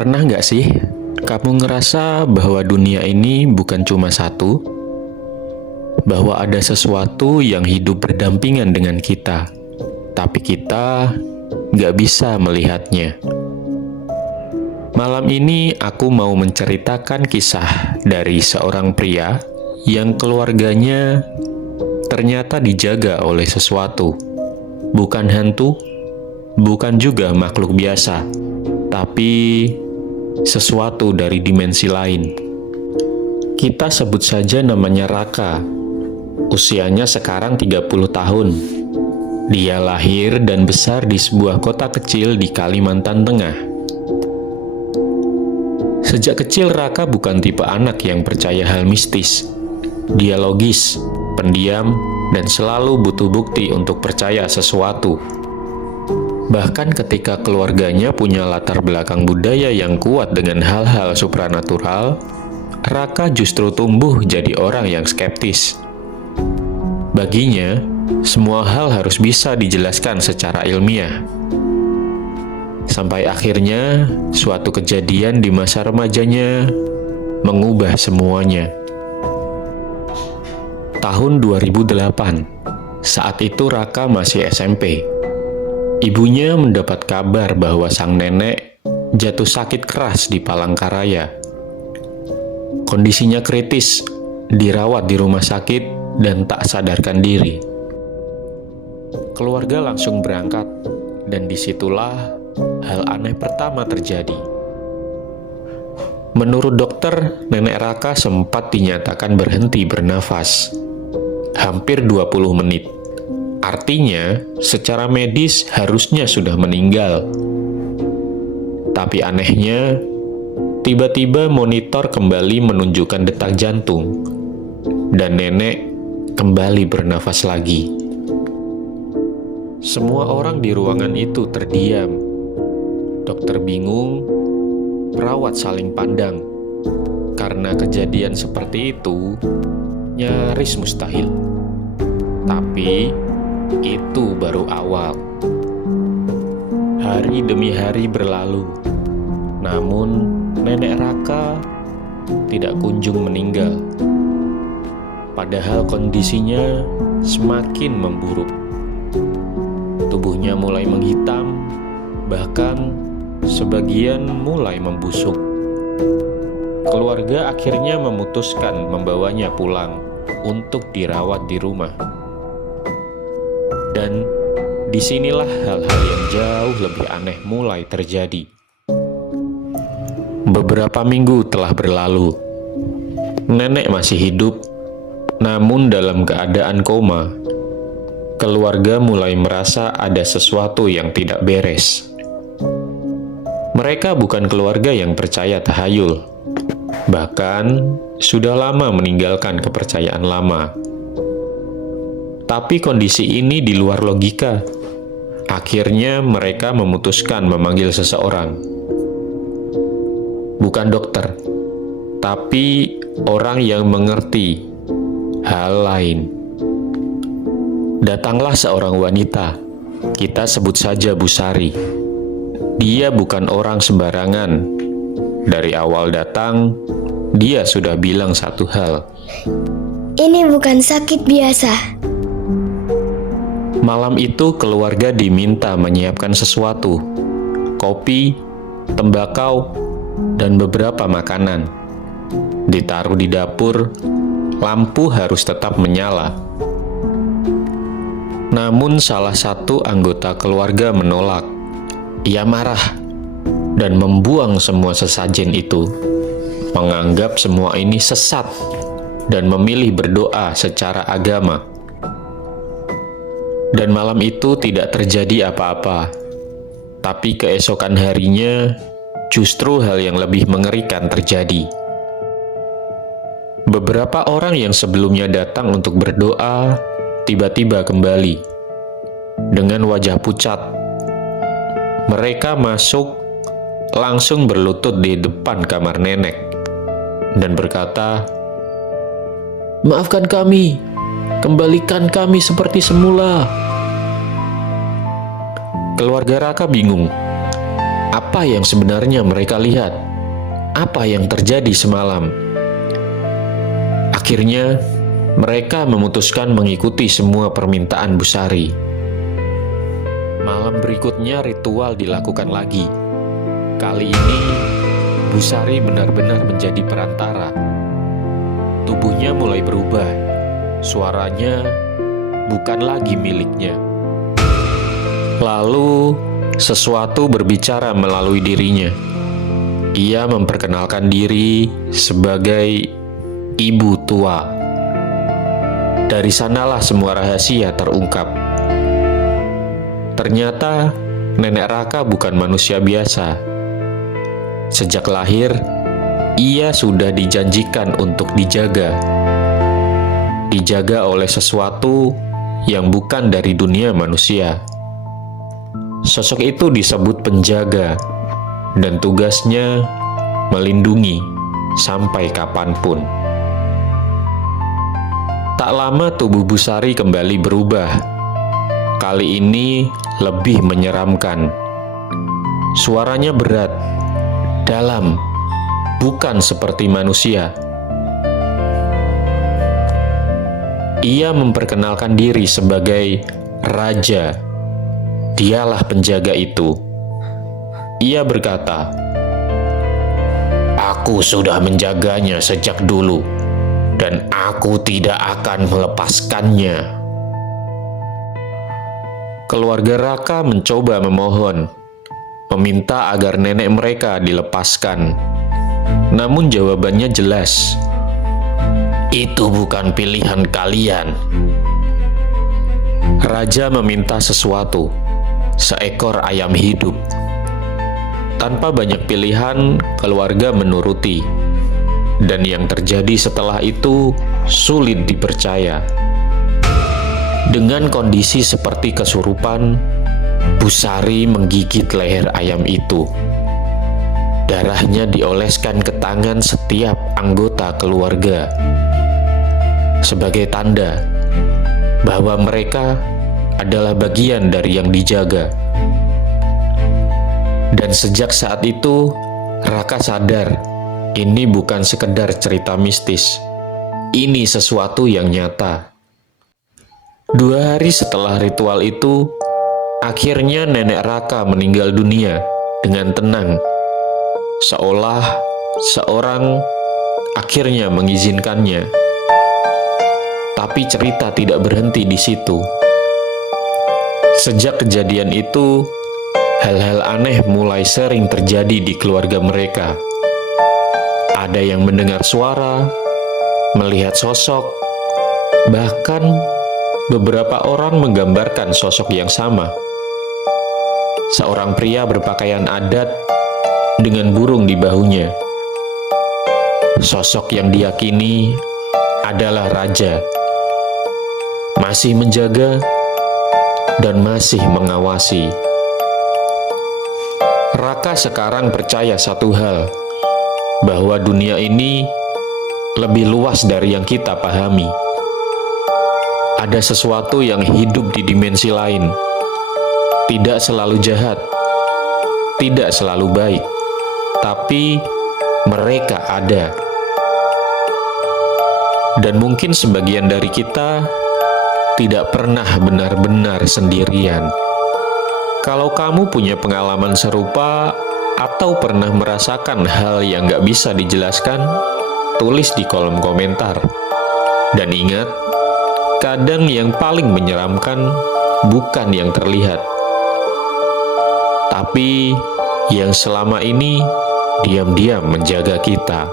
Pernah nggak sih kamu ngerasa bahwa dunia ini bukan cuma satu, bahwa ada sesuatu yang hidup berdampingan dengan kita, tapi kita nggak bisa melihatnya? Malam ini aku mau menceritakan kisah dari seorang pria yang keluarganya ternyata dijaga oleh sesuatu. Bukan hantu, bukan juga makhluk biasa, tapi sesuatu dari dimensi lain. Kita sebut saja namanya Raka. Usianya sekarang 30 tahun. Dia lahir dan besar di sebuah kota kecil di Kalimantan Tengah. Sejak kecil Raka bukan tipe anak yang percaya hal mistis. Dia logis, pendiam, dan selalu butuh bukti untuk percaya sesuatu. Bahkan ketika keluarganya punya latar belakang budaya yang kuat dengan hal-hal supranatural, Raka justru tumbuh jadi orang yang skeptis. Baginya, semua hal harus bisa dijelaskan secara ilmiah. Sampai akhirnya, suatu kejadian di masa remajanya mengubah semuanya. Tahun 2008, saat itu Raka masih SMP. Ibunya mendapat kabar bahwa sang nenek jatuh sakit keras di Palangkaraya. Kondisinya kritis, dirawat di rumah sakit dan tak sadarkan diri. Keluarga langsung berangkat, dan disitulah hal aneh pertama terjadi. Menurut dokter, nenek Raka sempat dinyatakan berhenti bernafas. Hampir 20 menit. Artinya, secara medis harusnya sudah meninggal. Tapi anehnya, tiba-tiba monitor kembali menunjukkan detak jantung, dan nenek kembali bernafas lagi. Semua orang di ruangan itu terdiam. Dokter bingung, perawat saling pandang. Karena kejadian seperti itu, nyaris mustahil. Tapi, itu baru awal. Hari demi hari berlalu, namun nenek Raka tidak kunjung meninggal. Padahal kondisinya semakin memburuk. Tubuhnya mulai menghitam, bahkan sebagian mulai membusuk. Keluarga akhirnya memutuskan membawanya pulang untuk dirawat di rumah. Dan disinilah hal-hal yang jauh lebih aneh mulai terjadi. Beberapa minggu telah berlalu. Nenek masih hidup, namun dalam keadaan koma. Keluarga mulai merasa ada sesuatu yang tidak beres. Mereka bukan keluarga yang percaya tahayul. Bahkan, sudah lama meninggalkan kepercayaan lama. Tapi kondisi ini di luar logika. Akhirnya mereka memutuskan memanggil seseorang. Bukan dokter, tapi orang yang mengerti hal lain. Datanglah seorang wanita, kita sebut saja Bu Sari. Dia bukan orang sembarangan. Dari awal datang, dia sudah bilang satu hal. Ini bukan sakit biasa. Malam itu keluarga diminta menyiapkan sesuatu, kopi, tembakau, dan beberapa makanan. Ditaruh di dapur, lampu harus tetap menyala. Namun salah satu anggota keluarga menolak. Ia marah dan membuang semua sesajen itu, menganggap semua ini sesat dan memilih berdoa secara agama. Dan malam itu tidak terjadi apa-apa. Tapi keesokan harinya, justru hal yang lebih mengerikan terjadi. Beberapa orang yang sebelumnya datang untuk berdoa, tiba-tiba kembali. Dengan wajah pucat, mereka masuk langsung berlutut di depan kamar nenek dan berkata, "Maafkan kami, kembalikan kami seperti semula." Keluarga Raka bingung. Apa yang sebenarnya mereka lihat? Apa yang terjadi semalam? Akhirnya, mereka memutuskan mengikuti semua permintaan Busari. Malam berikutnya ritual dilakukan lagi. Kali ini, Busari benar-benar menjadi perantara. Tubuhnya mulai berubah. Suaranya bukan lagi miliknya. Lalu, sesuatu berbicara melalui dirinya. Ia memperkenalkan diri sebagai ibu tua. Dari sanalah semua rahasia terungkap. Ternyata Nenek Raka bukan manusia biasa. Sejak lahir, ia sudah dijanjikan untuk dijaga. Dijaga oleh sesuatu yang bukan dari dunia manusia. Sosok itu disebut penjaga, dan tugasnya melindungi sampai kapanpun. Tak lama tubuh Busari kembali berubah. Kali ini lebih menyeramkan. Suaranya berat, dalam, bukan seperti manusia. Ia memperkenalkan diri sebagai raja. Dialah penjaga itu. Ia berkata, "Aku sudah menjaganya sejak dulu, dan aku tidak akan melepaskannya." Keluarga Raka mencoba memohon, meminta agar nenek mereka dilepaskan. Namun jawabannya jelas, "Itu bukan pilihan kalian." Raja meminta sesuatu, seekor ayam hidup. Tanpa banyak pilihan, keluarga menuruti. Dan yang terjadi setelah itu sulit dipercaya. Dengan kondisi seperti kesurupan, Busari menggigit leher ayam itu. Darahnya dioleskan ke tangan setiap anggota keluarga. Sebagai tanda bahwa mereka adalah bagian dari yang dijaga. Dan sejak saat itu, Raka sadar ini bukan sekedar cerita mistis. Ini sesuatu yang nyata. 2 hari setelah ritual itu, akhirnya nenek Raka meninggal dunia dengan tenang. Seolah seorang akhirnya mengizinkannya. Tapi cerita tidak berhenti di situ. Sejak kejadian itu, hal-hal aneh mulai sering terjadi di keluarga mereka. Ada yang mendengar suara, melihat sosok, bahkan beberapa orang menggambarkan sosok yang sama. Seorang pria berpakaian adat dengan burung di bahunya. Sosok yang diyakini adalah raja. Masih menjaga dan masih mengawasi. Raka sekarang percaya satu hal, bahwa dunia ini lebih luas dari yang kita pahami. Ada sesuatu yang hidup di dimensi lain. Tidak selalu jahat, tidak selalu baik, tapi mereka ada. Dan mungkin sebagian dari kita tidak pernah benar-benar sendirian. Kalau kamu punya pengalaman serupa atau pernah merasakan hal yang gak bisa dijelaskan, tulis di kolom komentar. Dan ingat, kadang yang paling menyeramkan bukan yang terlihat, tapi yang selama ini diam-diam menjaga kita.